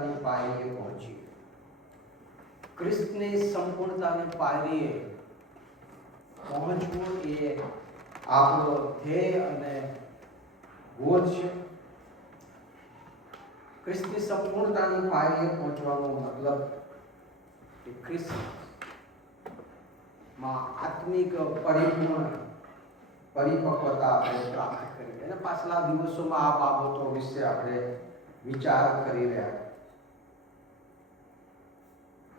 સંપૂર્ણતાની પાયરીએ પહોંચી. ખ્રિસ્તની સંપૂર્ણતાની પાયરીએ પહોંચવું એ આપણો ધ્યેય અને ગોલ છે. ખ્રિસ્તની સંપૂર્ણતાની પાયરીએ પહોંચવાનો મતલબ કે ખ્રિસ્તમાં આત્મિક પરિપક્વતા આપણે પ્રાપ્ત કરી. અને પાછલા દિવસોમાં આ બાબતો વિશે આપણે વિચાર કરી રહ્યા.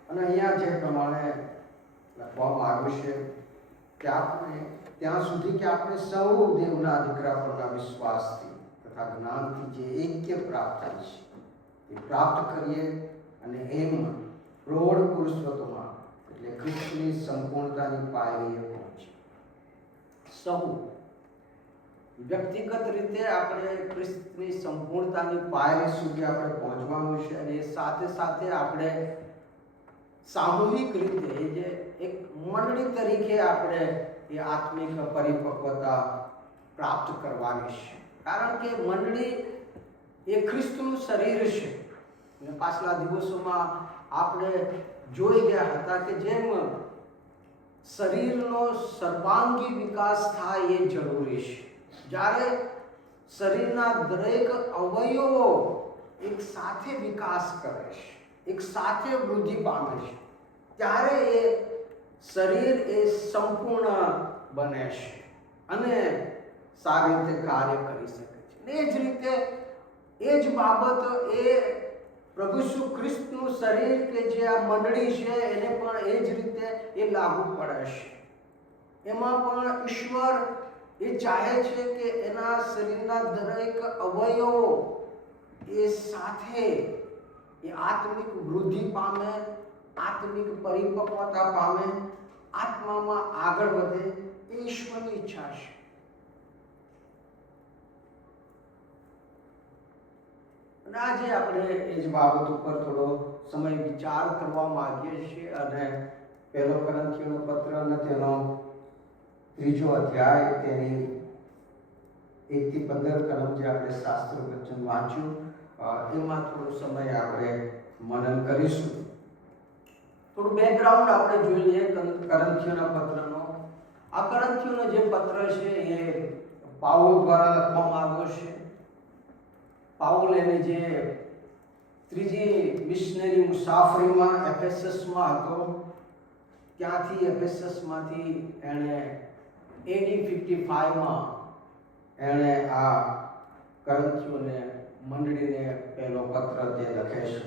અને અહીંયા જે પ્રમાણે લખવામાં આવ્યું છે કે આપણે ત્યાં સુધી કે આપણે સૌ દેવના દીકરા પરના વિશ્વાસથી તથા જ્ઞાનથી જે એક્ય પ્રાપ્ત થાય છે એ પ્રાપ્ત કરીએ અને એમ પ્રૌઢ પુરુષત્વમાં એટલે ખ્રિસ્તની સંપૂર્ણતાની પાયરીએ પહોંચીએ. સૌ વ્યક્તિગત રીતે આપણે ખ્રિસ્તની સંપૂર્ણતાની પાયરી સુધી આપણે પહોંચવાનું છે. અને એ સાથે સાથે આપણે સામૂહિક રીતે જે એક મંડળી તરીકે આપણે એ આત્મિક પરિપક્વતા પ્રાપ્ત કરવાની છે. કારણ કે મંડળી એ ખ્રિસ્તનું શરીર છે. અને પાછલા દિવસોમાં આપણે જોઈ ગયા હતા કે જેમ શરીરનો સર્વાંગી વિકાસ થાય એ જરૂરી છે. જ્યારે શરીરના દરેક અવયવો એક સાથે વિકાસ કરે છે, એક સાથે વૃદ્ધિ પામે છે, ત્યારે એ શરીર એ સંપૂર્ણ બને છે અને સારી રીતે કાર્ય કરી શકે છે. એ જ રીતે એ જ બાબત એ પ્રભુ ઈસુ ખ્રિસ્તનું શરીર કે જે આ મંડળી છે એને પણ એ જ રીતે એ લાગુ પડે છે. એમાં પણ ઈશ્વર એ ચાહે છે કે એના શરીરના દરેક અવયવો એ સાથે એ આત્મિક વૃદ્ધિ પામે, આત્મિક પરિપક્વતા પામે, આત્મામાં આગળ વધે. એ ઈશ્વરની ઈચ્છા છે. અને આજે આપણે એ જ બાબત ઉપર થોડો સમય વિચાર કરવા માંગીએ છીએ. અને પહેલો કોરિન્થીયોનો પત્ર અને તેનો 3 અધ્યાય તેની 1 થી 15 કલમ જે આપણે શાસ્ત્ર વચન વાંચ્યું એમાં થોડો સમય આપણે મનન કરીશું. થોડું બેકગ્રાઉન્ડ આપણે જોઈ લઈએ કોરિન્થીયોના પત્રનો. આ કોરિન્થીયોનો જે પત્ર છે એ પાઉલ દ્વારા લખવામાં આવ્યો છે. પાઉલ એને જે ત્રીજી મિશનરી મુસાફરીમાં એફેસસમાં હતો, ત્યાંથી એફેસસમાંથી એણે AD 55માં એણે આ કોરિન્થીયોને મંડળીને પહેલો પત્ર તે લખે છે.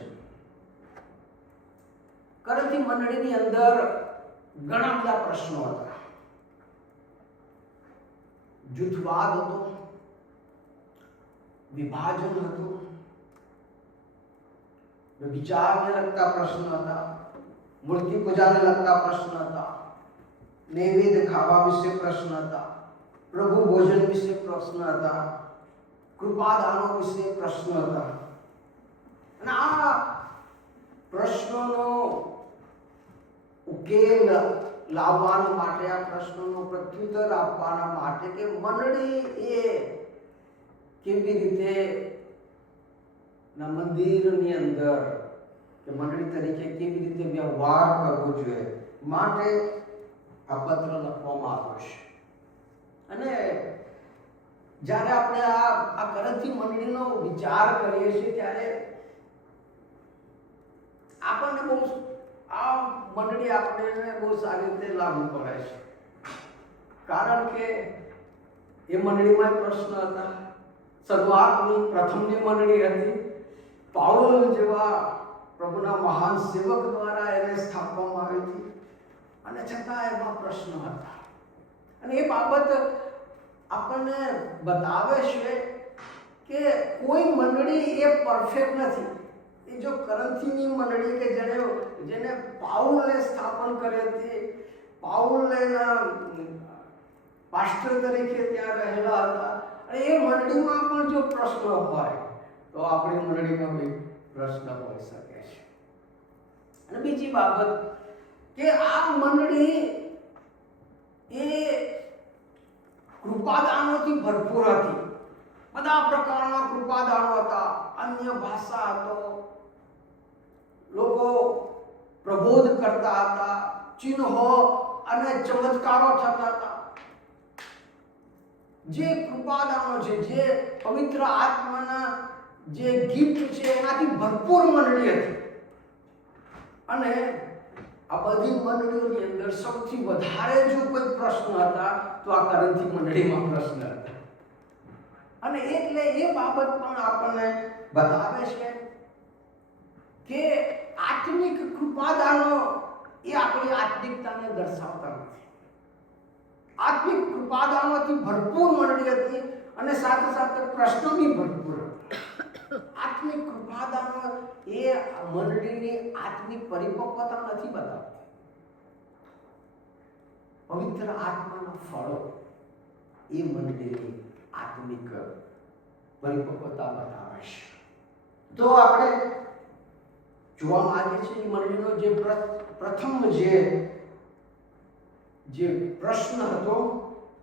કોરિન્થી મંડળીની અંદર ઘણા બધા પ્રશ્નો હતા. જૂથવાદ હતો, વિભાજન હતું, વિચારને લગતા પ્રશ્ન હતા, મૂર્તિ પૂજાને લગતા પ્રશ્ન હતા, નૈવેદ્ય ખાવા વિશે પ્રશ્ન હતા, પ્રભુ ભોજન વિશે પ્રશ્ન હતા, કૃપાદાનો વિશે પ્રશ્ન હતા. અને આ પ્રશ્નોનો ઉકેલ લાવવા માટે, આ પ્રશ્નોનો પ્રત્યુત્તર આપવાના માટે કે મંડળી એ કેવી રીતે ના મંદિરની અંદર કે મંડળી તરીકે કેવી રીતે વ્યવહાર કરવો જોઈએ માટે આ પત્ર લખવામાં આવ્યો છે. અને જ્યારે આપણે આ કોરિન્થી મંડળીનો વિચાર કરીએ છીએ ત્યારે આપણને બહુ આ મંડળી આપણને બહુ સારી રીતે લાગુ પડે છે. કારણ કે એ મંડળીમાં પ્રશ્ન હતા. શરૂઆતની પ્રથમની મંડળી હતી. પાઉલ જેવા પ્રભુના મહાન સેવક દ્વારા એને સ્થાપવામાં આવી હતી અને છતાં એમાં પ્રશ્ન હતા. અને એ બાબત આપણને બતાવે છે કે કોઈ મંડળી એ પરફેક્ટ નથી. એ જો કોરિન્થીની મંડળી કે જેને પાઉલે સ્થાપન કરી હતી, પાઉલે પાસ્ટર તરીકે ત્યાં રહેલા હતા, અને એ મંડળીમાં પણ જો પ્રશ્ન હોય તો આપણી મંડળીમાં બી પ્રશ્ન હોઈ શકે છે. અને બીજી બાબત કે આ મંડળી એ કૃપાદાનોથી ભરપૂર હતી. બધા પ્રકારના કૃપાદાનો હતા. અન્ય ભાષા હતો, પ્રબોધ કરતા હતા, ચિહ્નો અને ચમત્કારો થતા હતા. જે કૃપાદાનો છે, જે પવિત્ર આત્માના જે ગિફ્ટ છે એનાથી ભરપૂર મંડળી હતી. અને આ બધી મંડળીઓની અંદર સૌથી વધારે જો કોઈ પ્રશ્ન હતા તો આ કરંથી મંડળીમાં પ્રશ્ન હતા. અને એટલે એ બાબત પણ આપણને બતાવે છે કે આત્મિક કૃપાદાનો એ આપણી આત્મિકતાને દર્શાવતા નથી. આત્મિક કૃપાદાનોથી ભરપૂર મંડળી હતી અને સાથે સાથે પ્રશ્નો બી ભરપૂર હતા. આત્મિક કૃપાદાનો એ મંડળીની આત્મિક પરિપક્વતા નથી બતાવતી. પવિત્ર આત્માના ફળો એ મંડળીની આત્મિક પરિપક્વતા બતાવે છે. તો આપણે જોવા માંગે છે એ મંડળીનો જે પ્રથમ જે પ્રશ્ન હતો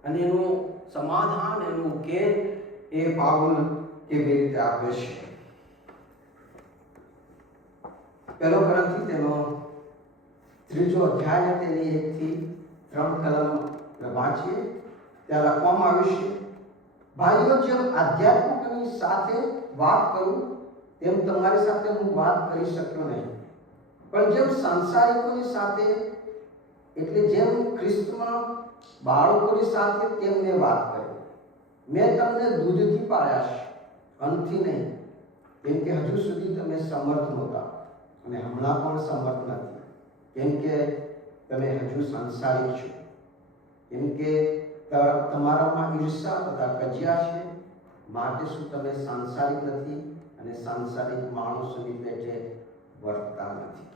અને એનું સમાધાન, એનું ઉકેલ એ પાઉલ કેવી રીતે આપે છે. પહેલો કરંથી તેનો 3 અધ્યાય તેની 1 થી 3 કલમ વાંચીએ. ત્યાં લખવામાં આવ્યું છે, ભાઈઓ, જેમ આધ્યાત્મિકની સાથે વાત કરું તેમ તમારી સાથે હું વાત કરી શક્યો નહીં, પણ જેમ સંસારિકોની સાથે, એટલે જેમ ખ્રિસ્તમાં બાળકોની સાથે તેમ મેં વાત કરી. મેં તમને દૂધથી પાળ્યા છે, અન્નથી નહીં, કેમ કે હજુ સુધી તમે સમર્થ નહોતા અને હમણાં પણ સમર્થ નથી, કેમ કે તમે હજુ સંસારિક છો. કેમ કે તમારામાં ઈર્ષા તથા કજિયા છે, માટે શું તમે સાંસારિક નથી અને સાંસારિક માણસોની પેટે વર્તતા નથી.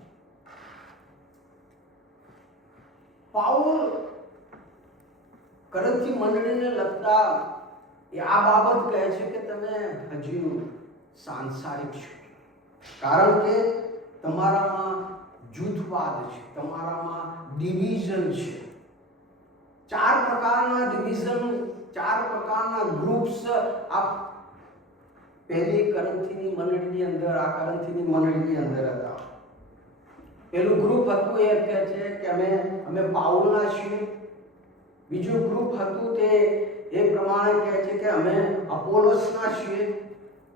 પાઉલ કરંથી મંડળીને લગતા એ આ બાબત કહે છે કે તમે હજુ સાંસારિક છો, કારણ કે તમારામાં જૂથવાદ છે, તમારામાં ડિવિઝન છે. 4 પ્રકારના ડિવિઝન, 4 પ્રકારના ગ્રુપ્સ આ પહેલી કરંથીની મંડળીની અંદર, આ કરંથીની મંડળીની અંદર હતા. પહેલું ગ્રુપ હતું એ કહે છે કે અમે પાઉલના છીએ. બીજું ગ્રુપ હતું તે એ પ્રમાણે કહે છે કે અમે અપોલોસના છીએ.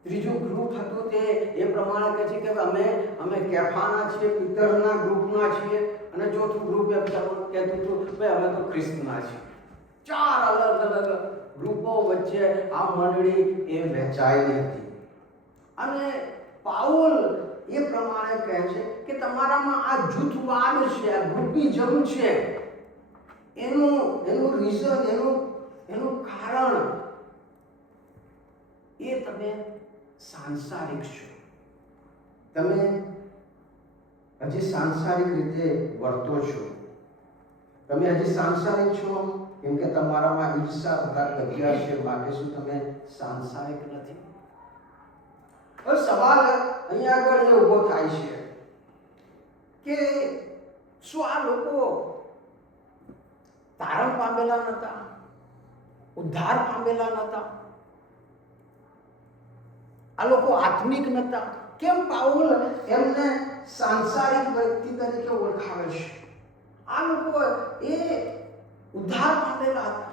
ત્રીજું ગ્રુપ હતું તે એ પ્રમાણે કહે છે કે અમે કેફાના છીએ, પીતરના ગ્રુપના છીએ. અને ચોથું ગ્રુપ એ કહેતું હતું ભાઈ અમે તો ખ્રિસ્તના છીએ. 4 અલગ અલગ ગ્રુપો વચ્ચે આ મંડળી એ વહેંચાયેલી હતી. અને પાઉલ એ પ્રમાણે કહે છે કે તમારામાં આ જૂથવાદ છે, આ ગ્રુપિઝમ છે, એનું રીઝન, એનું કારણ એ તમે સાંસારિક છો. તમે હજી સાંસારિક રીતે વર્તો છો. તમે હજી સાંસારિક છો કેમ કે તમારામાં ઈર્ષા તથા કજિયા છે, માટે શું તમે સાંસારિક નથી? હવે સવાલ અહીંયા આગળ એ ઊભો થાય છે કે શું આ લોકો તારણ પામેલા નહોતા, ઉદ્ધાર પામેલા નહોતા? આ લોકો આત્મિક નહોતા? કેમ પાઉલ એમને સાંસારિક વ્યક્તિ તરીકે ઓળખાવે છે? આ લોકો એ ઉદ્ધાર પામેલા હતા,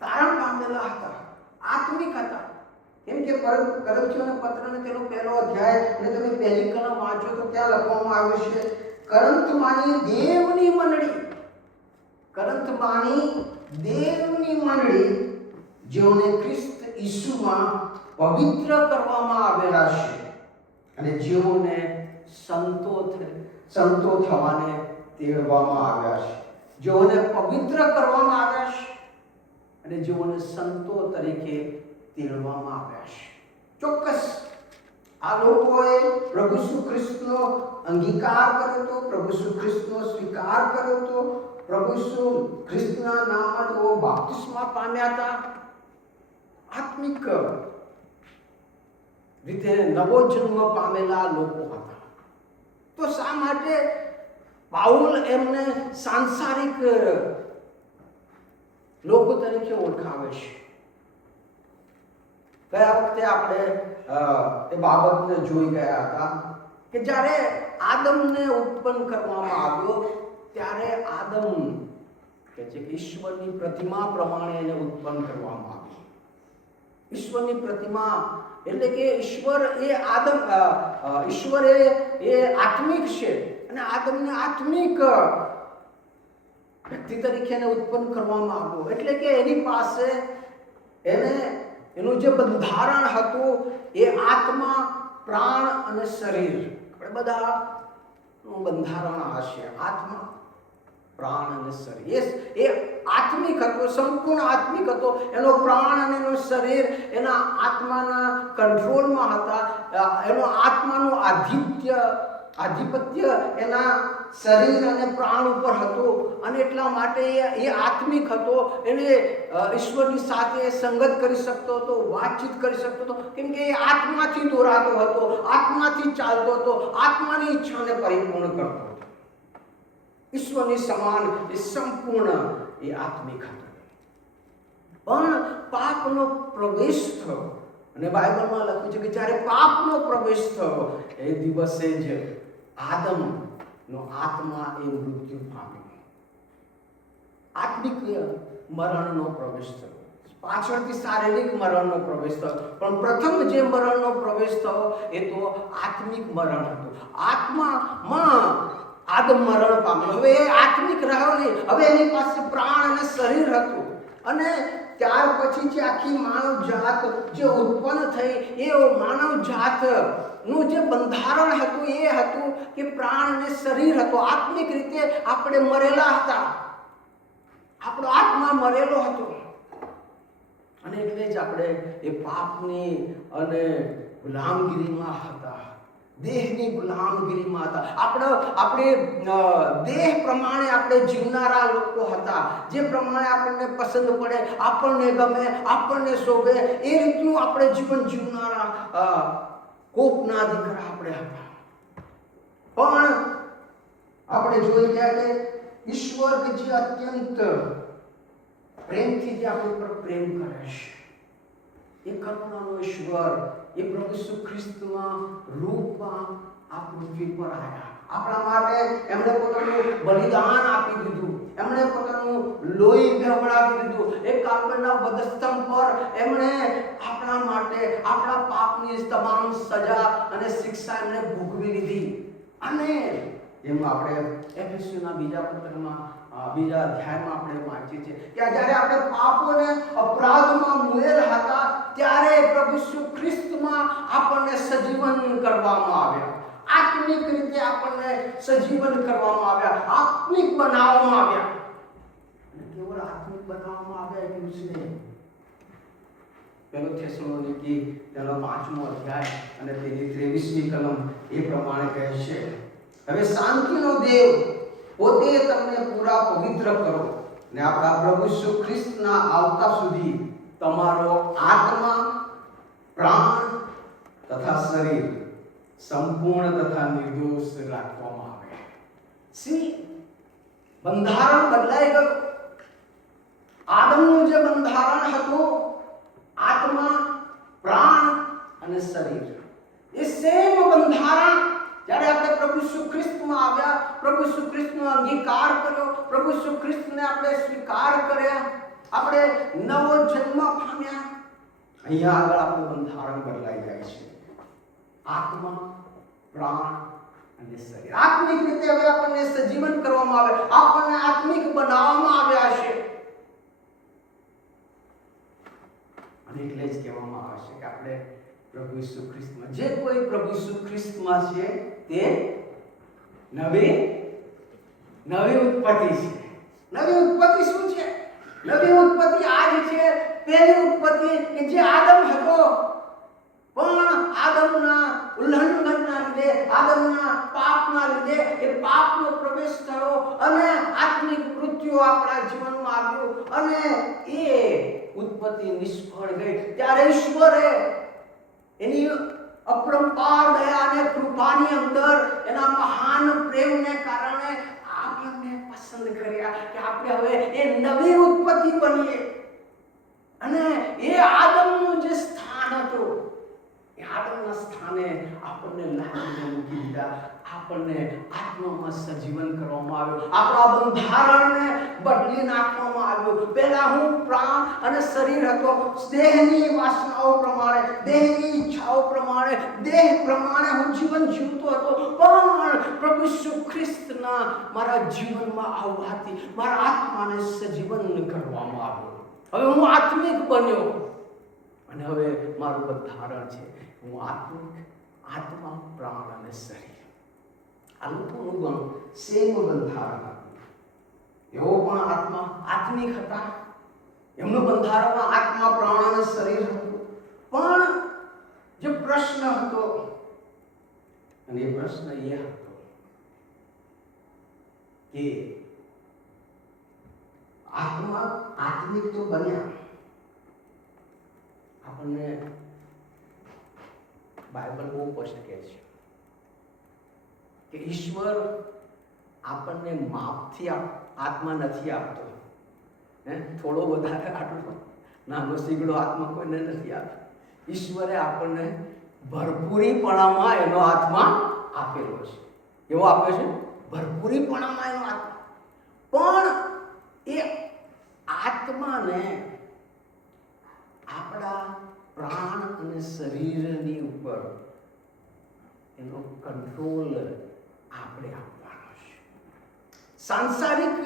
તારણ પામેલા હતા, આત્મિક હતા. કેમ કે કરંથીઓના પત્રને તેનો 1 અધ્યાય અને તમે પહેલી કલમ વાંચો તો ત્યાં લખવામાં આવ્યું છે, કરંથમાંની દેવની મંડળી, કરંથમાંની દેવની મંડળી જેઓને ખ્રિસ્ત ઈસુમાં પવિત્ર કરવામાં આવેલા છે અને જેઓને સંતો થવાને તેડવામાં આવ્યા છે, જેઓને પવિત્ર કરવામાં આવ્યા છે અને જેઓને સંતો તરીકે તેડવામાં આવ્યા છે. ચોક્કસ આ લોકોએ પ્રભુ ઈસુ ખ્રિસ્તનો અંગીકાર કર્યો હતો, પ્રભુ ઈસુ ખ્રિસ્તનો સ્વીકાર કર્યો હતો, પ્રભુ ઈસુ ખ્રિસ્તના નામમાં તેઓ બાપ્તિસ્મા પામ્યા હતા. આત્મિક રીતે નવો જન્મ પામેલા લોકો હતા. તો શા માટે પાઉલ એમને સાંસારિક લોકો તરીકે ઓળખાવે છે? ગયા વખતે આપણે એ બાબતને જોઈ ગયા હતા કે જ્યારે આદમને ઉત્પન્ન કરવામાં આવ્યો ત્યારે આદમ કે છે કે ઈશ્વરની પ્રતિમા પ્રમાણે એને ઉત્પન્ન કરવામાં આવ્યો. ઈશ્વરની પ્રતિમા એટલે કે ઈશ્વર એ આત્મિક છે અને આદમને આત્મિક વ્યક્તિ તરીકે એને ઉત્પન્ન કરવામાં આવ્યો. એટલે કે એની પાસે એનું જે બંધારણ હતું એ આત્મા, પ્રાણ અને શરીર. આપણે બધાનું બંધારણ આ છે, આત્મા, પ્રાણ અને શરીર. એ આત્મિક હતો, સંપૂર્ણ આત્મિક હતો. એનો પ્રાણ અને એનું શરીર એના આત્માના કંટ્રોલમાં હતા. એનો આત્માનું આધિપત્ય એના શરીર અને પ્રાણ ઉપર હતું અને એટલા માટે એ આત્મિક હતો. એને ઈશ્વરની સાથે સંગત કરી શકતો હતો, વાતચીત કરી શકતો હતો, કેમ કે એ આત્માથી દોરાતો હતો, આત્માથી ચાલતો હતો, આત્માની ઈચ્છાને પરિપૂર્ણ કરતો હતો. ઈશ્વરની સમાન એ સંપૂર્ણ એ આત્મિક હતો. પણ પાપનો પ્રવેશ થયો અને બાઇબલમાં લખ્યું છે કે જ્યારે પાપનો પ્રવેશ થયો એ દિવસે જ આદમનો આત્મા એ મૃત્યુ પામ્યો. આત્મિક મરણનો પ્રવેશ થયો, પાછળથી શારીરિક મરણનો પ્રવેશ થયો, પણ પ્રથમ જે મરણનો પ્રવેશ થયો એ તો આત્મિક મરણ હતો. આત્મામાં આદમ મરણ પામ્યો. હવે એ આત્મિક રહ્યો નહીં, હવે એની પાસે પ્રાણ અને શરીર હતું. અને ત્યાર પછી જે આખી માનવ જાત જે ઉત્પન્ન થઈ એ માનવ જાતનું જે બંધારણ હતું એ હતું કે પ્રાણ અને શરીર હતો. આત્મિક રીતે આપણે મરેલા હતા, આપણો આત્મા મરેલો હતો અને એટલે જ આપણે એ પાપની અને ગુલામગીરીમાં હતા, દેહની ગુલામગીરીમાં હતા. આપણે દેહ પ્રમાણે આપણે જીવનારા લોકો હતા. જે પ્રમાણે આપણને પસંદ પડે, આપણને ગમે, આપણને શોભે એ રીતનું આપણે જીવન જીવનારા કોપના દીકરા આપણે હતા. પણ આપણે જોઈ ગયા કે ઈશ્વર કે જે અત્યંત પ્રેમથી જે આપણી પર પ્રેમ કરે છે, એ કરુણાનો ઈશ્વર એ પ્રભુ ઈસુ ખ્રિસ્તમાં રૂપમાં આ પૃથ્વી પર આવ્યા. આપણા માટે એમણે પોતાનું બલિદાન આપી દીધું, એમણે પોતાનું લોહી વહેવડાવી દીધું. એક કાલ્પનિક વધસ્તંભ પર એમણે આપણા માટે આપણા પાપની તમામ સજા અને શિક્ષા એમણે ભોગવી લીધી. અને જેમ આપણે એફએસયુના બીજા પત્રમાં બીજા અધ્યાયમાં આપણે વાંચીએ છીએ કે જ્યારે આપણે પાપોને અપરાધમાં મુયેલા હતા ત્યારે પ્રભુ ઈસુ ખ્રિસ્તમાં આપણને સજીવન કરવામાં આવ્યા. આત્મિક રીતે આપણને સજીવન કરવામાં આવ્યા, આત્મિક બનાવવામાં આવ્યા. અને કેવળ આત્મિક બનાવવામાં આવ્યા એટલું જ નહીં, પહેલો થેસલોનિકી તેનો 5મો અધ્યાય અને તેની 23મી કલમ એ પ્રમાણે કહે છે, હવે શાંતિનો દેવ પોતે તમને પૂરા પવિત્ર કરો ને આપણા પ્રભુ ઈસુ ખ્રિસ્તના આવતા સુધી તમારો આત્મા, પ્રાણ તથા શરીર સંપૂર્ણ તથા નિર્દોષ રાખવામાં આવે. બંધારણ બદલાઈ ગયું. આદમનું જે બંધારણ હતું આત્મા, પ્રાણ અને શરીર, એ સેમ બંધારણ જ્યારે આપણે પ્રભુ ઈસુ ખ્રિસ્તમાં આવ્યા, પ્રભુ ઈસુ ખ્રિસ્તનો અંગીકાર કર્યો, પ્રભુ ઈસુ ખ્રિસ્તને આપણે સ્વીકાર કર્યા, આપણે નવો જન્મ પામ્યા, અહીંયા આગળ આપણું બંધારણ બદલાઈ જાય છે. આત્મા, પ્રાણ અને શરીર આત્મિક રીતે હવે આપણને સજીવન કરવામાં આવે, આપણને આત્મિક બનાવવામાં આવ્યા છે. અને એટલે જ કહેવામાં આવે છે કે આપણે પ્રભુ ઈસુ ખ્રિસ્તમાં, જે કોઈ પ્રભુ ઈસુ ખ્રિસ્તમાં છે તે નવી ઉત્પત્તિ છે. નવી ઉત્પત્તિ શું છે? નવી ઉત્પત્તિ આ જ છે, પહેલી ઉત્પત્તિ કે જે આદમ હતો, પણ આદમના ઉલ્લંઘનના લીધે, આદમના પાપના લીધે એ પાપનો પ્રવેશ થયો અને આત્મિક મૃત્યુ આપણા જીવનમાં આવ્યું અને એ ઉત્પત્તિ નિષ્ફળ ગઈ. ત્યારે ઈશ્વરે એની અપરંપાર દયા અને કૃપાની અંદર એના મહાન પ્રેમને કારણે આપણને પસંદ કર્યા કે આપણે હવે એ નવી ઉત્પત્તિ બનીએ. અને એ આદમનું જે સ્થાન હતું, એ ઝાડના સ્થાને આપણને લાવીને મૂકી દીધા, આપણને આત્મામાં સજીવન કરવામાં આવ્યો, આપણા બંધારણને બદલી નાખવામાં આવ્યું. પહેલા હું પ્રાણ અને શરીર હતો, દેહની વાસનાઓ પ્રમાણે, દેહની ઈચ્છાઓ પ્રમાણે, દેહ પ્રમાણે હું જીવન જીવતો હતો. પણ પ્રભુ ઈસુ ખ્રિસ્તના મારા જીવનમાં આવવાથી મારા આત્માને સજીવન કરવામાં આવ્યો. હવે હું આત્મિક બન્યો અને હવે મારું બંધારણ છે, હું આત્મા, પ્રાણ અને શરીર. આ લોકોનું પણ સેમ બંધારણ હતું. એવો પણ આત્મિક હતા, એમનું બંધારણમાં આત્મા, પ્રાણ અને શરીર હતું. પણ જે પ્રશ્ન હતો, અને એ પ્રશ્ન એ હતો કે આત્મિક તો બન્યા, આપણને બાઇબલ બહુ સ્પષ્ટ કહે છે કે ઈશ્વર આપણને માપથી આત્મા નથી આપતો. થોડો વધારે આટલો નાનો સીગડો આત્મા કોઈને નથી આપતો. ઈશ્વરે આપણને ભરપૂરીપણામાં એનો આત્મા આપેલો છે. એવો આપ્યો છે, ભરપૂરીપણામાં એનો આત્મા. પણ એ આત્માને આપણા પ્રાણ અને શરીરની ઉપર એનો કંટ્રોલ આપણે આપવાનો છે. સાંસારિક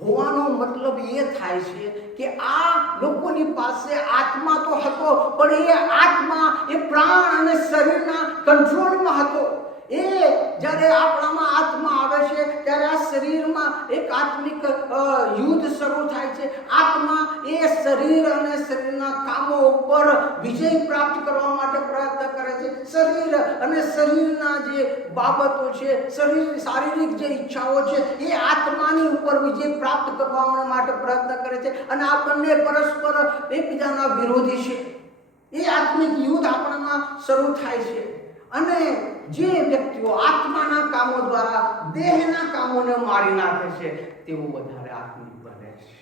હોવાનો મતલબ એ થાય છે કે આ લોકોની પાસે આત્મા તો હતો, પણ એ આત્મા એ પ્રાણ અને શરીરના કંટ્રોલમાં હતો. એ જ્યારે આપણામાં આત્મા આવે છે ત્યારે આ શરીરમાં એક આત્મિક યુદ્ધ શરૂ થાય છે. આત્મા એ શરીર અને શરીરના કામો ઉપર વિજય પ્રાપ્ત કરવા માટે પ્રયત્ન કરે છે. શરીર અને શરીરના જે બાબતો છે, શારીરિક જે ઈચ્છાઓ છે, એ આત્માની ઉપર વિજય પ્રાપ્ત કરવા માટે પ્રયત્ન કરે છે. અને આ બંને પરસ્પર એકબીજાના વિરોધી છે. એ આત્મિક યુદ્ધ આપણામાં શરૂ થાય છે. અને જે વ્યક્તિઓ આત્માના કામો દ્વારા દેહના કામોને મારી નાખે છે તેઓ વધારે આત્મિક બને છે.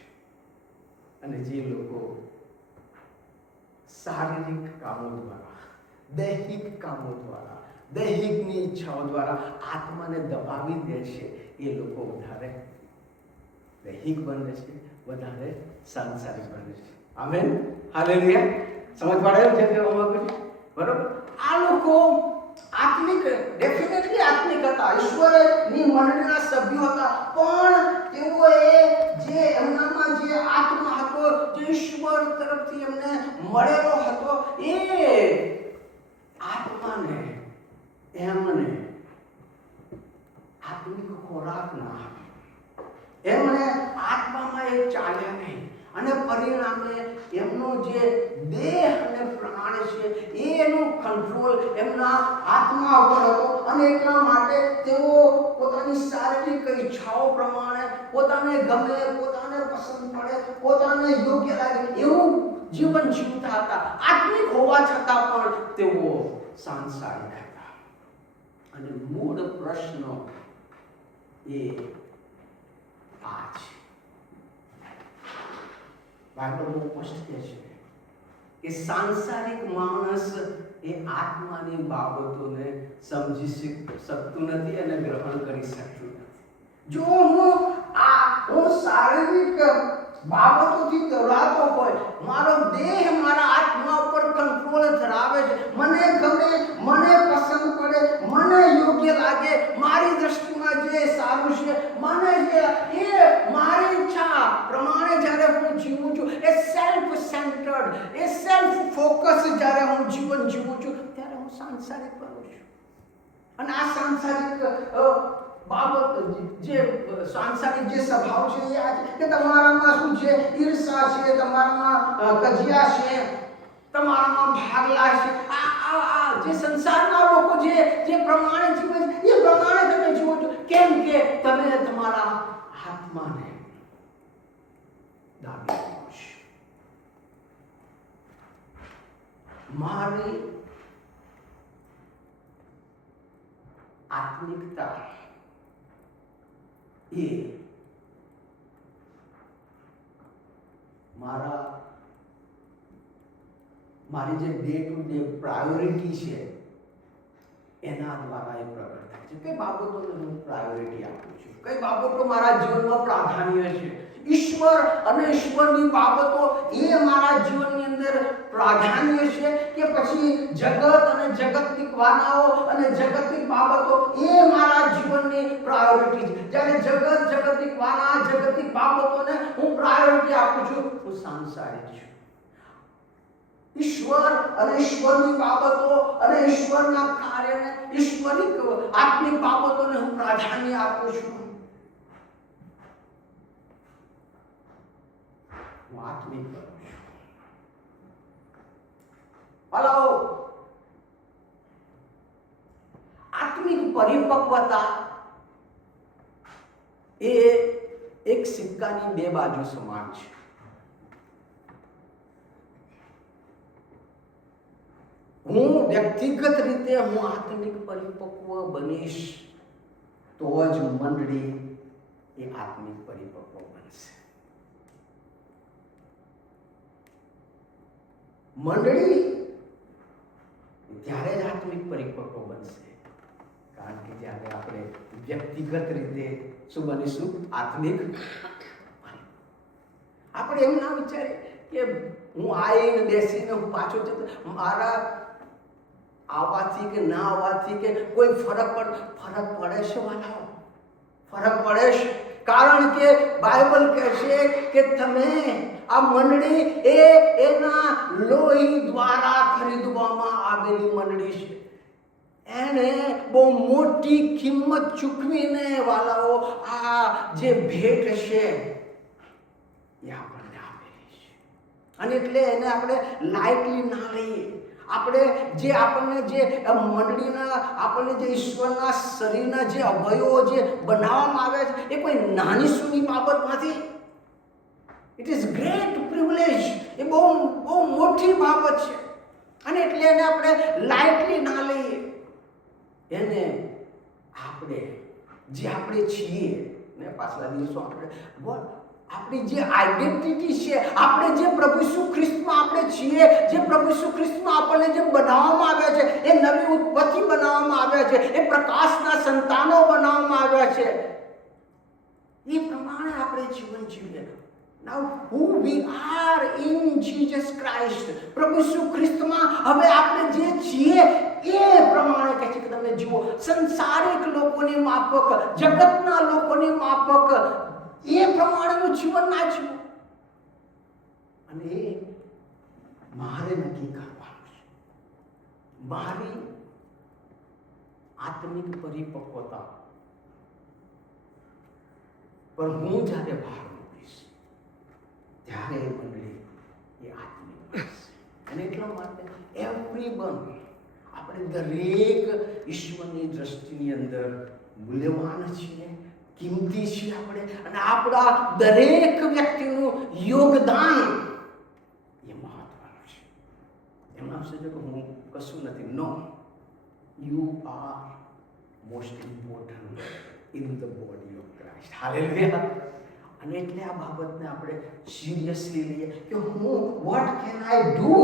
અને જે લોકો શારીરિક કામો દ્વારા, દૈહિક કામો દ્વારા, દૈહિકની ઈચ્છાઓ દ્વારા આત્માને દબાવી દે છે, એ લોકો વધારે દૈહિક બને છે, વધારે સાંસારિક બને છે. Amen, hallelujah. સમજ પડે છે બરોબર? આ લોકો આત્મિક, ડેફિનેટલી આત્મિક હતા, ઈશ્વરની મંડળીના સભ્યો હતા. પણ તેઓએ જે એમનામાં જે આત્મા હતો, જે ઈશ્વર તરફથી એમને મળેલો હતો, એ આત્માને એમને આત્મિક ખોરાક ના આપ્યો. એમણે આત્મામાં એ ચાલ્યા નહીં. અને પરિણામે એમનો જે દેહ અને પ્રાણ છે એનું કંટ્રોલ એમના આત્મા ઉપર હતો. અને એટલા માટે તેઓ પોતાની શારીરિક ઈચ્છાઓ પ્રમાણે, પોતાને ગમે, પોતાને પસંદ પડે, પોતાને યોગ્ય લાગે એવું જીવન જીવતા હતા. આત્મિક હોવા છતાં પણ તેઓ સાંસારિક હતા. અને મૂળ પ્રશ્ન એ આ છે. બાઇબલ બહુ સ્પષ્ટ કહે છે કે સાંસારિક માણસ એ આત્માની બાબતોને સમજી શકતું નથી અને ગ્રહણ કરી શકતું નથી. જો હું શારીરિક બાબતોથી દોડાતો હોય, મારો દેહ મારા આત્મા ઉપર કંટ્રોલ ધરાવે છે, મને ગમે, મને પસંદ પડે, મને યોગ્ય લાગે, મારી દ્રષ્ટિમાં જે સારું છે, મને જે એ મારી ઈચ્છા પ્રમાણે જ્યારે હું જીવું છું, એ સેલ્ફ સેન્ટર્ડ, એ સેલ્ફ ફોકસ જ્યારે હું જીવન જીવું છું, ત્યારે હું સાંસારિક બનું છું. અને આ સાંસારિક બાબત, જે સાંસારિક જે સ્વભાવ છે એ આ છે કે તમારામાં શું છે? ઈર્ષા છે, તમારામાં કજિયા છે, તમારામાં ભાગલા છે. આ જે સંસારના લોકો જે પ્રમાણે જીવે છે એ પ્રમાણે તમે જીવો છો. કેમ કે તમે તમારા આત્માને દાબી દીધો છે. મારી આત્મિકતા એ મારા મારી જે ડે ટુ ડે પ્રાયોરિટી છે એના દ્વારા એ પ્રગટ થાય છે. કઈ બાબતોને હું પ્રાયોરિટી આપું છું, કઈ બાબતો મારા જીવનમાં પ્રાધાન્ય છે. ઈશ્વર અને ઈશ્વરની બાબતો એ મારા જીવનની અંદર પ્રાધાન્ય છે કે પછી જગત અને જગતની વાનાઓ અને જગતની બાબતો એ મારા જીવનની પ્રાયોરિટી છે. જ્યારે જગતની વાના જગતની બાબતોને હું પ્રાયોરિટી આપું છું, હું સાંસારિક છું. ઈશ્વર અને ઈશ્વરની બાબતો અને ઈશ્વરના કાર્યને ઈશ્વરિક આત્મિક બાબતોને હું પ્રાધાન્ય આપું છું. હું આત્મિક બનું છું. હલો, આત્મિક પરિપક્વતા એ એક સિક્કાની બે બાજુ સમાન છે. હું વ્યક્તિગત રીતે હું આત્મિક પરિપક્વ બનીશ તો જ મંડળી એ આત્મિક પરિપક્વ બનશે. મંડળી ત્યારે જ આત્મિક પરિપક્વ બનશે કારણ કે જ્યારે આપણે વ્યક્તિગત રીતે શું બનીશું? આત્મિક. આપણે એમ ના વિચારીએ કે હું આવીને બેસીને હું પાછો જતો, મારા આવવાથી કે ના આવવાથી કે કોઈ ફરક પડે છે વાલાઓ? ફરક પડે છે. કારણ કે બાઇબલ કહે છે કે તમે આ મંડળી એના લોહી દ્વારા ખરીદવામાં આવેલી મંડળી છે. એને બહુ મોટી કિંમત ચૂકવીને વાલાઓ આ જે ભેટ છે એ આપણને આપેલી છે. અને એટલે એને આપણે લાઇટલી ના લઈએ. આપણે આપણને જે મંડળીના આપણને જે ઈશ્વરના શરીરના જે અવયવો જે બનાવવામાં આવ્યા છે એ કોઈ નાની સૂની બાબત નથી. It is great privilege. એ બહુ મોટી બાબત છે. અને એટલે એને આપણે લાઇટલી ના લઈએ. એને આપણે છીએ ને પાછલા દિવસો આપણી જે આઈડેન્ટિટી છે, આપણે જે પ્રભુ ઈસુ ખ્રિસ્તમાં આપણે છીએ, જે પ્રભુ ઈસુ ખ્રિસ્તમાં આપણને જે બનાવવામાં આવ્યા છે, એ નવી ઉત્પત્તિ બનાવવામાં આવ્યા છે, એ પ્રકાશના સંતાનો બનાવવામાં આવ્યા છે, એ પ્રમાણે આપણે જીવન જીવીએ. Now who we are in Jesus Christ, પ્રભુ ઈસુ ખ્રિસ્તમાં હવે આપણે જે છીએ એ પ્રમાણે કહે છે કે તમે જુઓ, સંસારિક લોકોની માફક, જગતના લોકોની માફક એ પ્રમાણેનું જીવન ના જીવો. અને એ મારે નક્કી કરવાનું છે. મારી આત્મિક પરિપક્વતા પર હું જ્યારે ભાર મૂકીશ ત્યારે એ મંડળી એ આત્મિક બનશે. અને એટલા માટે એવરીવન, આપણે દરેક ઈશ્વરની દ્રષ્ટિની અંદર મૂલ્યવાન છીએ, કિંમતી છીએ આપણે. અને આપણા દરેક વ્યક્તિનું યોગદાન એ મહત્વનું છે. એમ આવશે કે હું કશું નથી. No, you are most important in the body of Christ. Hallelujah. અને એટલે આ બાબતને આપણે સિરિયસલી લઈએ કે વોટ કેન આઈ ડુ,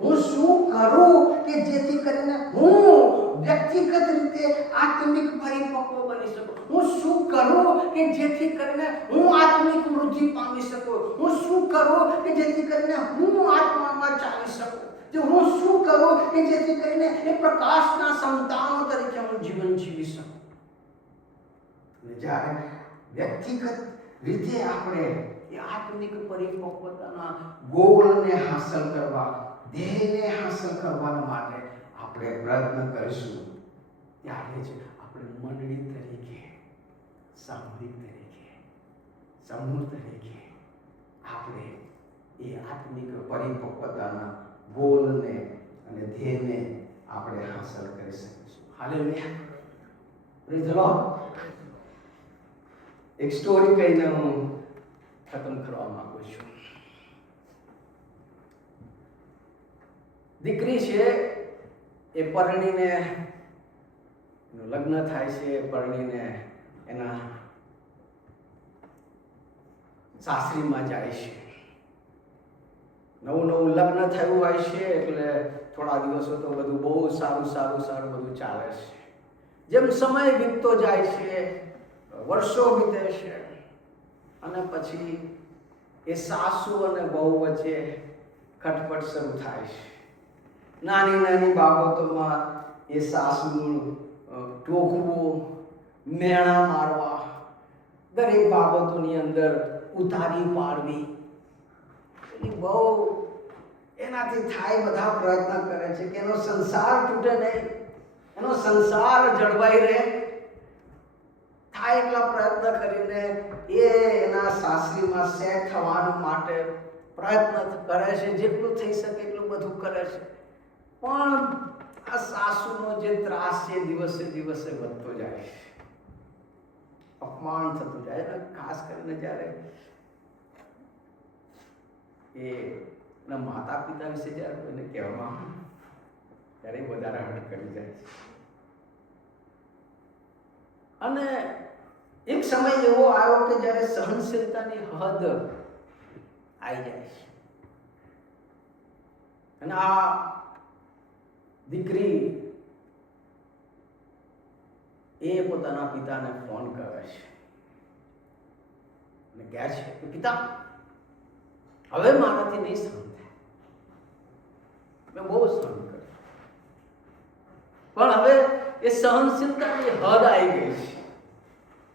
હું શું કરું કે જેથી કરીને હું વ્યક્તિગત રીતે આત્મિક પરિપક્વ બની શકું. હું શું કરું કે જેથી કરીને હું આત્મિક વૃદ્ધિ પામી શકું. હું શું કરું કે જેથી કરીને હું આત્મામાં ચાલી શકું. હું શું કરું કે જેથી કરીને એ પ્રકાશના સંતાનો તરીકે હું જીવન જીવી શકું. અને જ્યારે વ્યક્તિગત રીતે આપણે એ આત્મિક પરિપક્વતાના ગોળને હાંસલ કરવા, ધ્યેયને હાંસલ કરવાના માટે આપણે પ્રયત્ન કરીશું, ત્યારે જ આપણે મંડળી તરીકે, સામૂહિક તરીકે, સમૂહ તરીકે આપણે એ આત્મિક પરિપક્વતાના ગોળને અને ધ્યેયને આપણે હાંસલ કરી શકીશું. હાલેલુયા. Praise the lord. એક સ્ટોરી કહીને હું ખતમ કરવા માંગુ છું. દીકરી છે એ પરણીને લગ્ન થાય છે, પરણીને એના સાસરીમાં જાય છે. નવું નવું લગ્ન થયું હોય છે એટલે થોડા દિવસો તો બધું બહુ સારું બધું ચાલે છે. જેમ સમય વીતતો જાય છે, વર્ષો વીતે છે, અને પછી એ સાસુ અને વહુ વચ્ચે ખટપટ શરૂ થાય છે. નાની નાની બાબતોમાં એ સાસુનું ટોકવું, મેણા મારવા, દરેક બાબતોની અંદર ઉતારી પાડવી. એની બહુ એનાથી થાય બધા પ્રયત્ન કરે છે કે એનો સંસાર તૂટે નહીં, એનો સંસાર જળવાઈ રહે. થાય એટલા પ્રયત્ન કરીને એ એના સાસરીમાં સેટ થવા માટે પ્રયત્ન કરે છે, જેટલું થઈ શકે એટલું બધું કરે છે. પણ આ સાસુનો જે ત્રાસ છે દિવસે દિવસે વધતો જાય છે, અપમાન થતું જાય. ખાસ કરીને જ્યારે એના માતા પિતા વિશે જ્યારે કોઈને કહેવામાં આવે ત્યારે વધારે હર્ટ કરી જાય છે. અને એક સમય એવો આવ્યો કે જ્યારે સહનશીલતાની હદ આવી જાય છે. અને આ દીકરી એ પોતાના પિતાને ફોન કરે છે અને કહે છે કે પિતા, હવે મારાથી નહીં સહન થાય, મેં બહુ સહન કર્યું, પણ હવે એ સહનશીલતાની હદ આવી ગઈ છે,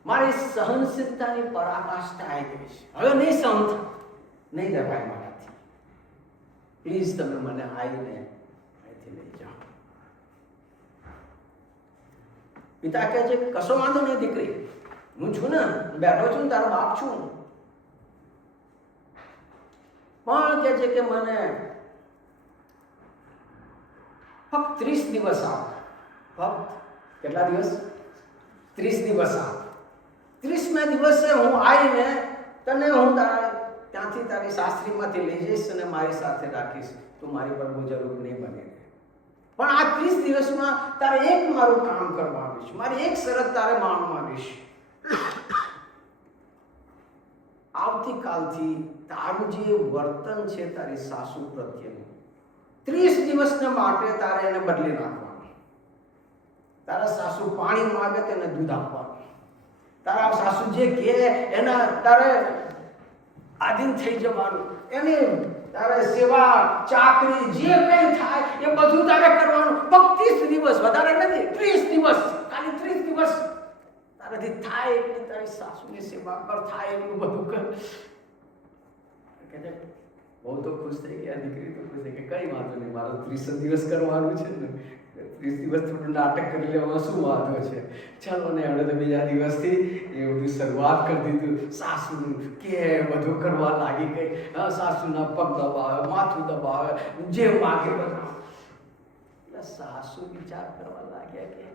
મારી સહનશીલતાની પરાકાષ્ઠા આવી ગઈ છે, હવે નહીં સહન થાય, નહીં દબાય મારાથી, પ્લીઝ તમે મને આવીને અહીંથી લઈ જાઓ. પિતા કહે છે કશો વાંધો નહીં દીકરી, હું છું ને, બેઠો છું ને, તારો બાપ છું. પણ કહે છે કે મને ફક્ત 30 દિવસ આપ. ફક્ત કેટલા દિવસ? 30 દિવસ આપ. 30મે દિવસે હું આવીને તને હું ત્યાંથી તારી સાસરીમાંથી લઈ જઈશ અને મારી સાથે રાખીશ. તું મારી પર બોજરૂપ નહીં બને. પણ આ 30 દિવસમાં તારે એક મારું કામ કરવા આવીશ, મારી એક શરત તારે માનવા આવીશ. આવતીકાલથી તારું જે વર્તન છે તારી સાસુ પ્રત્યેનું 30 દિવસને માટે તારે એને બદલી નાખવાનું. તારા સાસુ પાણી માંગે તેને દૂધ આપવાનું. તારા સાસુ જે કહે એના તારે આધીન થઈ જવાનું. એની તારે સેવા ચાકરી જે કંઈ થાય એ બધું તારે કરવાનું. ફક્ત 30 દિવસ, વધારે નથી, 30 દિવસ, ખાલી 30 દિવસ તારાથી થાય એટલી તારી સાસુની સેવા કર, થાય એટલું બધું કર. કે બહુ તો ખુશ થઈ ગયા, દીકરી તો ખુશ થઈ કે કઈ વાંધો નહીં, મારો 30 દિવસ કરવાનું છે ને, 30 દિવસ થોડું નાટક કરી લેવામાં શું વાંધો છે, ચાલો ને. હવે તો બીજા દિવસથી એ બધું શરૂઆત કરી દીધું. સાસુનું કે બધું કરવા લાગી ગઈ. સાસુના પગ દબાવે, માથું દબાવે, જે માગે બધા. એટલે સાસુ વિચાર કરવા લાગ્યા કે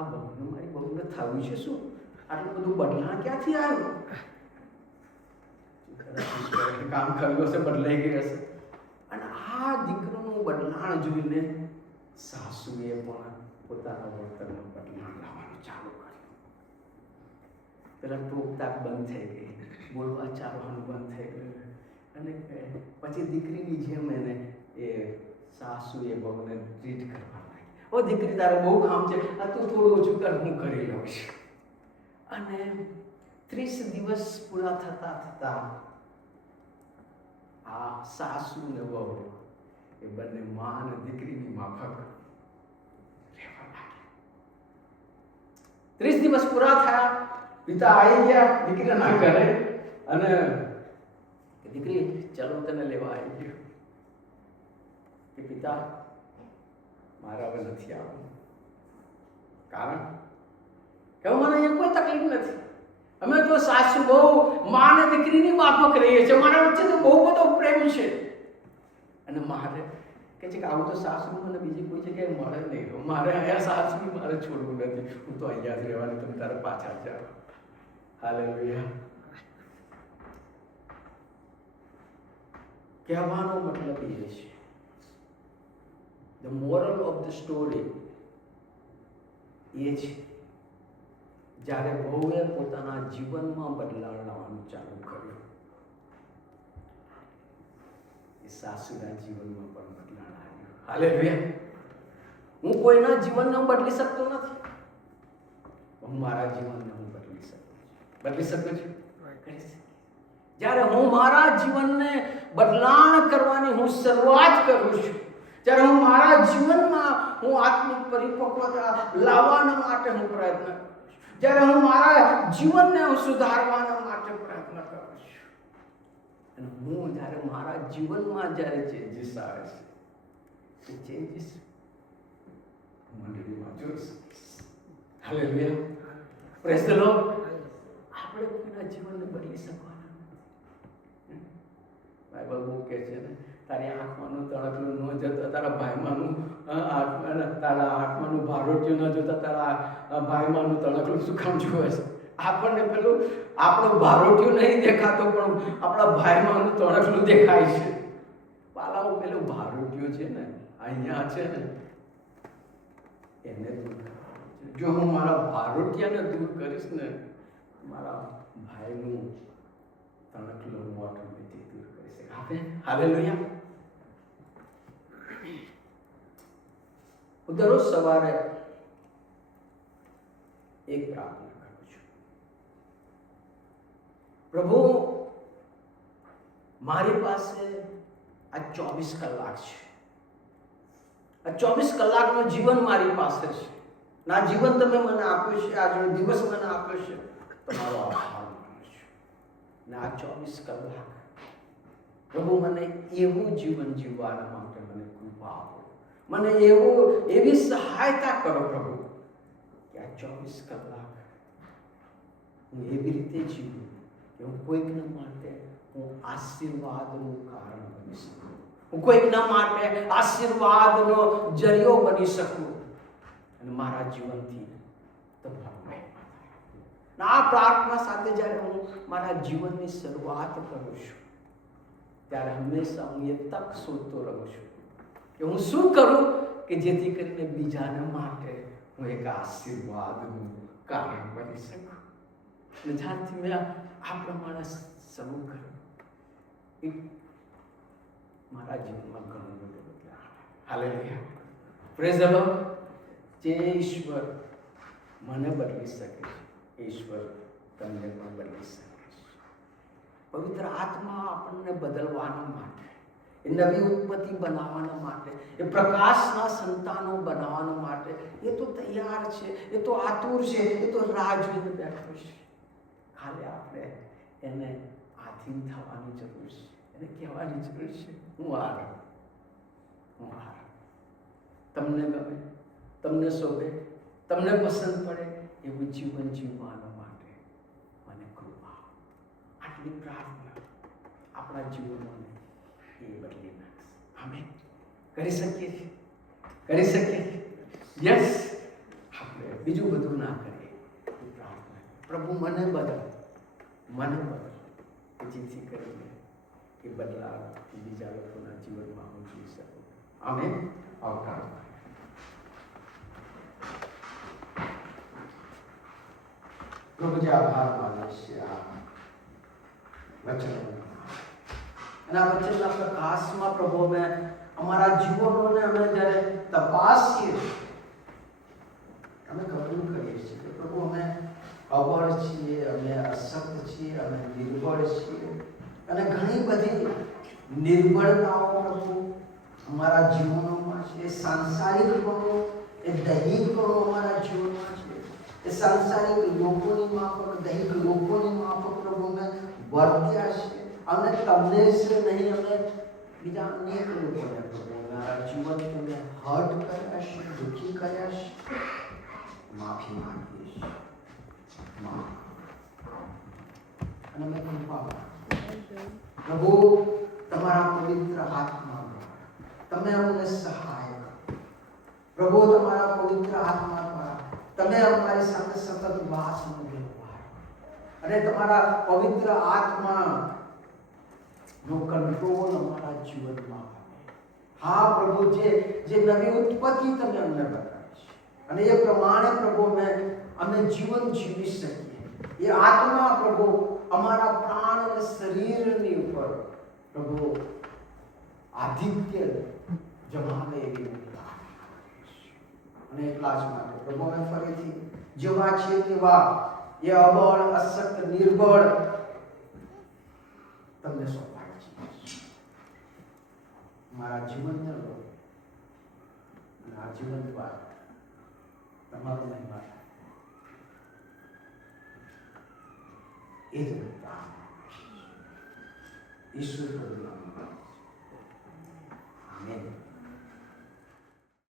આ બહુનું મારી બહુને થયું છે શું? આટલું બધું બદલાણ ક્યાંથી આવ્યું? કામ કર્યું હશે, બદલાઈ ગઈ હશે. અને આ દીકરાનું બદલાણ જોઈને સાસુએ પણ પોતાના વર્તનમાં બદલાણ લાવવાનું ચાલુ કર્યું. પેલા ટોકતાક બંધ થઈ ગઈ, બોલવા ચાલવાનું બંધ થઈ ગયું. અને પછી દીકરીની જેમ એને એ સાસુએ બહુને ટ્રીટ કરવા લાગી. ઓ દીકરી, તારે બહુ કામ છે, આ તું થોડું ઓછું કર, હું કરી લઉં છું. અને 30 દિવસ પૂરા થતા થતા આ સાસુ ને વહુ એ બંને માં અને દીકરીની માફક રહેવા લાગ્યા. 30 દિવસ પૂરા થયા, પિતા આવી ગયા દીકરીના ઘરે અને દીકરી ચાલો તને લેવા આવી ગયો. કે પિતા, મારે હવે નથી આવવું. કારણ કે મને અહીંયા કોઈ તકલીફ નથી. અમે તો સાસુ બહુ માં અને દીકરીની માફક રહીએ છીએ. મારા વચ્ચે તો બહુ બધો પ્રેમ છે. અને મારે કે છે કે આવું તો સાસુ મને બીજી કોઈ જગ્યાએ મળે નહીં. મારે અહીંયા સાસુ મારે છોડવું નથી. હું તો અહીંયા જ રહેવાની, તમે તારે પાછા જાઓ. હાલેલુયા. કહેવાનો મતલબ એ છે, the moral of the story એ છે જ્યારે વહુએ પોતાના જીવનમાં બદલાવ લાવવાનું ચાલુ કર્યું. સાસુના જીવનમાં પણ બદલાણ આવ્યું. હાલેલુયા. હું કોઈના જીવનને બદલી શકતો નથી, હું મારા જીવનને હું બદલી શકું છું. જ્યારે હું મારા જીવનને બદલાણ કરવાની હું શરૂઆત કરું છું, જ્યારે હું મારા જીવનમાં હું આત્મિક પરિપક્વતા લાવવાના માટે હું પ્રયત્ન કરું છું, જ્યારે હું મારા જીવનને હું સુધારવાના માટે પ્રયત્ન કરું છું, અને હું જ્યારે મારા જીવનમાં જ્યારે ચેન્જીસ આવે છે, એ ચેન્જીસ મંડળીમાં જોઈ શકીશ. હાલેલુયા. Praise the lord. આપણે કોઈના જીવનને બદલી શકવાના. બાઇબલ બહુ કહે છે ને, તારી આંખમાંનું તણકલું ન જતા તારા ભાઈમાંનું તારા આંખમાંનું ભારોટ્યું ન જોતા તારા ભાઈમાંનું તણકલું શું કામ જોવે છે? આપણને પેલું આપણું ભારોટ્યું નહીં દેખાતો, પણ આપણા ભાઈમાંનું તણકલું દેખાય છે. પાલાઓ પેલું ભારોટ્યું છે ને, અહીંયા છે ને, એને દૂર કરવાનું. જો હું મારા ભારોટિયાને દૂર કરીશ ને, મારા ભાઈનું તણકલું ઓટોમેટિક દૂર કરી શકે. આપણે હાલેલુયા. હું દરરોજ સવારે એક પ્રાર્થના કરું છું. પ્રભુ, મારી પાસે આ 24 કલાક છે. આ 24 કલાકનું જીવન મારી પાસે છે. ના જીવન તમે મને આપ્યું છે, આજનો દિવસ મને આપ્યો છે, તમારો આભાર માનું છું. ને આ 24 કલાક પ્રભુ મને એવું જીવન જીવવાના માટે મને કૃપા આપો. મને એવી સહાયતા કરો પ્રભુ કે આ 24 કલાક હું એવી રીતે જીવું કે હું કોઈકના માટે હું આશીર્વાદનું કારણ બની શકું, હું કોઈકના માટે આશીર્વાદનો જરિયો બની શકું, અને મારા જીવનથી આ પ્રાર્થના સાથે જ્યારે હું મારા જીવનની શરૂઆત કરું છું, ત્યારે હંમેશા હું એ તક શોધતો રહું છું કે હું શું કરું કે જેથી કરીને બીજાને માટે હું એક આશીર્વાદનું કારણ બની શકું. અને જ્યારથી મેં આ પ્રમાણે શરૂ કર્યું, મારા જીવનમાં ઘણું બધું બદલાવ. હાલેલુયા. Praise the lord. જે ઈશ્વર મને બદલી શકે છે, ઈશ્વર તમને પણ બદલી શકે છે. પવિત્ર આત્મા આપણને બદલવાના માટે, એ નવી ઉત્પત્તિ બનાવવાના માટે, એ પ્રકાશના સંતાનો બનાવવાના માટે એ તો તૈયાર છે, એ તો આતુર છે, એ તો રાહ જોઈને બેઠો છે. ખાલી આપણે એને આધીન થવાની જરૂર છે, એને કહેવાની જરૂર છે, હું આ તમને ગમે, તમને શોભે, તમને પસંદ પડે એવું જીવન જીવવાના માટે મને કૃપા. આટલી પ્રાર્થના આપણા જીવનોને એ બદલી નાખશે. આમેન. કરી શકીએ છીએ, કરી શકીએ છીએ. યસ. આપણે બીજું બધું ના કરીએ, પ્રાર્થના. પ્રભુ મને બદલ, જેથી કરીને એ બદલાવ બીજા લોકોના જીવનમાં હું જોઈ શકું. આમેન. આવકાર. પ્રભુજી આભાર માને છે આ વચન અને આ વચનના પ્રકાશમાં પ્રભુ અમે અમારા જીવનોને અમે જ્યારે તપાસીએ, અમે કબૂલ કરીએ છીએ કે પ્રભુ અમે અબળ છીએ, અમે અશક્ત છીએ, અમે નિર્બળ છીએ, અને ઘણી બધી નિર્બળતાઓ પ્રભુ અમારા જીવનોમાં છે. સાંસારિક ગુણો, એ દૈહિક ગુણો અમારા જીવનમાં છે. એ સાંસારિક લોકોની માફક, દૈહિક લોકોની માફક પ્રભુ અમે વર્ત્યા છે, અને તમને જ નહીં, અમે બીજા અનેક લોકોને પ્રભુ અમારા જીવનથી અમે હર્ટ કર્યા છે, દુઃખી કર્યા છે. માફી માંગીએ છીએ, અને અમે કૃપા પ્રભુ તમારા પવિત્ર હાથમાં તમે અમને સહાય કરો. પ્રભુ તમારા પવિત્ર હાથમાં તમે અમારી સાથે સતત વાસનો વ્યવહાર, અને તમારા પવિત્ર આત્મા નો કંટ્રોલ અમારા જીવનમાં આવે. હા પ્રભુ, જે નવી ઉત્પત્તિ તમે અમને બતાવી છે, અને એ પ્રમાણે પ્રભુ અમે જીવન જીવી શકીએ. એ આત્મા પ્રભુ અમારા પ્રાણ અને શરીરની ઉપર પ્રભુ આધિત્ય જમાવે એવી ઉત્તા. અને એટલા જ માટે પ્રભુએ ફરીથી જેવા છે તેવા એ અબળ અશક્ત નિર્બળ તમને સોંપાય છે. મારા જીવનને લો અને આ જીવન દ્વારા તમારો મહિમા થાય. એ જ ઈશ્વર પ્રભુ